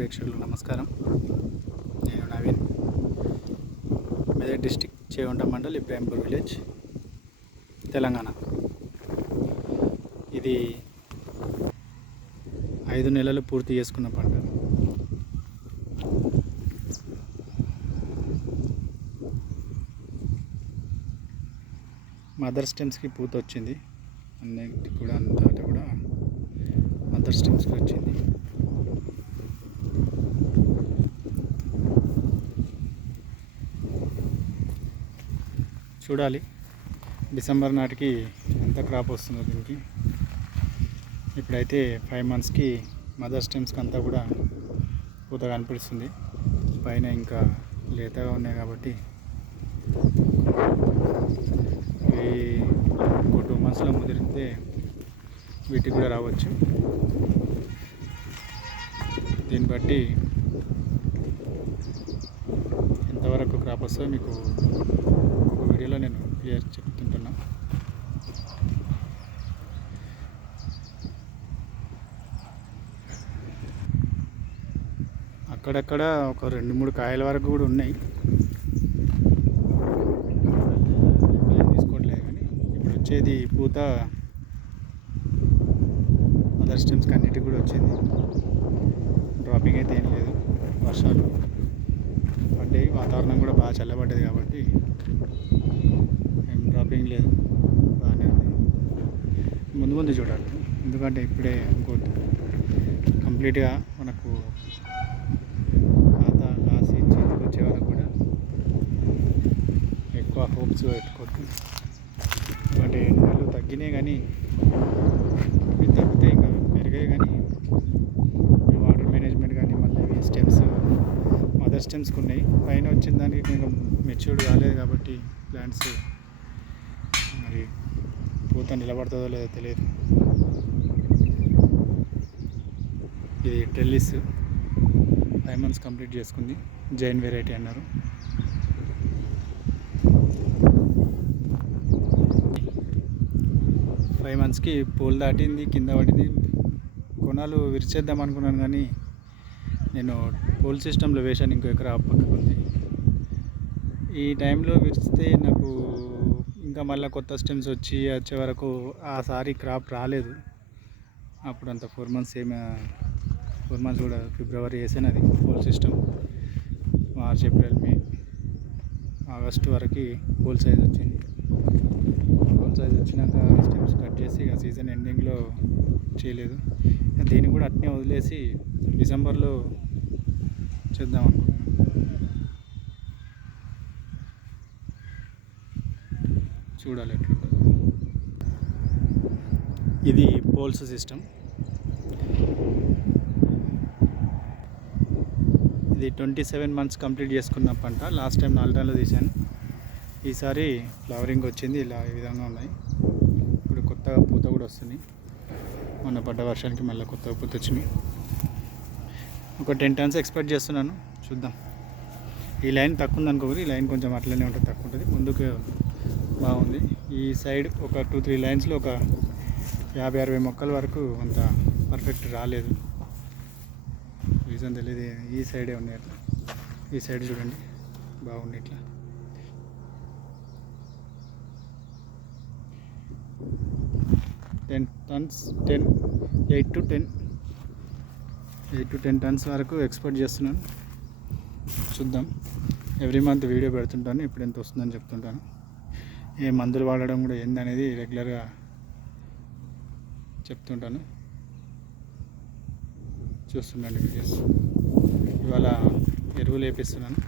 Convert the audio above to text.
ప్రేక్షకులకు నమస్కారం. నేను నవీన్, మెదక్ డిస్టిక్ చేగుంట మండల్ ఇబ్రాహింపూర్ విలేజ్, తెలంగాణ. ఇది 5 నెలలు పూర్తి చేసుకున్న పంట. మదర్ స్టెమ్స్కి పూత వచ్చింది. అన్నిటికి కూడా అంతటా కూడా మదర్ స్టెమ్స్కి వచ్చింది. చూడాలి డిసెంబర్ నాటికి ఎంత క్రాప్ వస్తుందో దీనికి. ఇప్పుడైతే 5 మంత్స్కి మదర్ స్టెమ్స్కి అంతా కూడా పూత కనిపిస్తుంది. పైన ఇంకా లేతగా ఉన్నాయి కాబట్టి ఇంకో 2 మంత్స్లో ముదిరితే వీటికి కూడా రావచ్చు. దీన్ని బట్టి ఎంతవరకు క్రాప్ వస్తుందో మీకు ఒక వీడియోలో నేను క్లియర్ చెప్తుంటున్నా. అక్కడక్కడ ఒక 2-3 కాయల వరకు కూడా ఉన్నాయి. తీసుకోవట్లేదు కానీ ఇప్పుడు వచ్చేది పూత మదర్ స్టెమ్స్కి అన్నిటికి కూడా వచ్చింది. డ్రాపింగ్ అయితే ఏం లేదు. వర్షాలు పడ్డాయి, వాతావరణం కూడా బాగా చల్లబడ్డది కాబట్టి ఏం డ్రాపింగ్ లేదు, బాగానే ఉంది. ముందు ముందు చూడాలి, ఎందుకంటే ఇప్పుడే ఇంకోటి కంప్లీట్గా మనకు ఖాతా కాసి చేతికి వచ్చే వరకు కూడా ఎక్కువ హోప్స్ పెట్టుకోవద్దు. ఎందుకంటే ఎండలు తగ్గినాయి కానీ ఇవి తగ్గుతాయి, ఇంకా పెరిగాయి కానీ వాటర్ మేనేజ్మెంట్ కానీ మళ్ళీ స్టెమ్స్ మదర్ స్టెమ్స్కి ఉన్నాయి. పైన వచ్చిన దానికి కొంచెం మెచ్యూర్డ్ కాలేదు కాబట్టి ప్లాంట్స్ మరి పూత నిలబడుతుందో లేదో తెలియదు. ఇది ట్రెల్లిస్ 5 మంత్స్ కంప్లీట్ చేసుకుంది. జైన్ వెరైటీ అన్నారు. ఫైవ్ మంత్స్కి పూలు దాటింది, కింద పడింది. కొనాలు విరిచేద్దాం అనుకున్నాను కానీ నేను పూల్ సిస్టంలో వేసాను. ఇంకో ఎకరా పక్కకు ఉంది. ఈ టైంలో విరిస్తే నాకు ఇంకా మళ్ళీ కొత్త స్టెమ్స్ వచ్చే వరకు ఆ సారి క్రాప్ రాలేదు. అప్పుడు అంత 4 మంత్స్ కూడా ఫిబ్రవరి వేసాను. అది పూల్ సిస్టమ్. మార్చ్, ఏప్రిల్, మే, ఆగస్టు వరకు పూల్ సైజ్ వచ్చింది. పూల్ సైజ్ వచ్చినాక స్టెమ్స్ కట్ చేసి ఇక సీజన్ ఎండింగ్లో చేయలేదు. దీన్ని కూడా అట్నే వదిలేసి డిసెంబర్లో చేద్దాం అనుకున్నాను. చూడాలి ఎట్లుంటుంది. ఇది పోల్స్ సిస్టమ్. ఇది 27 మంత్స్ కంప్లీట్ చేసుకున్న పంట. లాస్ట్ టైం 4 టన్నులు తీశాను. ఈసారి ఫ్లవరింగ్ వచ్చింది. ఇలా ఈ విధంగా ఉన్నాయి. ఇప్పుడు కొత్తగా పూత కూడా వస్తుంది. మొన్న పడ్డ వర్షానికి మళ్ళీ కొత్తగా పూత వచ్చినాయి. ఒక 10 టన్స్ ఎక్స్పెక్ట్ చేస్తున్నాను, చూద్దాం. ఈ లైన్ తక్కువ ఉంది అనుకోరు, ఈ లైన్ కొంచెం అట్లనే ఉంటుంది, తక్కువ ఉంటుంది. ముందుకు బాగుంది. ఈ సైడ్ ఒక 2-3 లైన్స్లో ఒక 50-60 మొక్కల వరకు అంత పర్ఫెక్ట్ రాలేదు. రీజన్ తెలియదు. ఈ సైడే ఉన్నాయి అట్లా. ఈ సైడ్ చూడండి బాగుంది. ఇట్లా 8 to 10 టన్స్ వరకు ఎక్స్పెక్ట్ చేస్తున్నాను. చూద్దాం. ఎవ్రీ మంత్ వీడియో పెడుతుంటాను, ఇప్పుడు ఎంత వస్తుందని చెప్తుంటాను. ఏ మందులు వాడడం కూడా ఏందనేది రెగ్యులర్గా చెప్తుంటాను. చూస్తుండండి వీడియోస్. ఇవాళ ఎరువులు వేపిస్తున్నాను.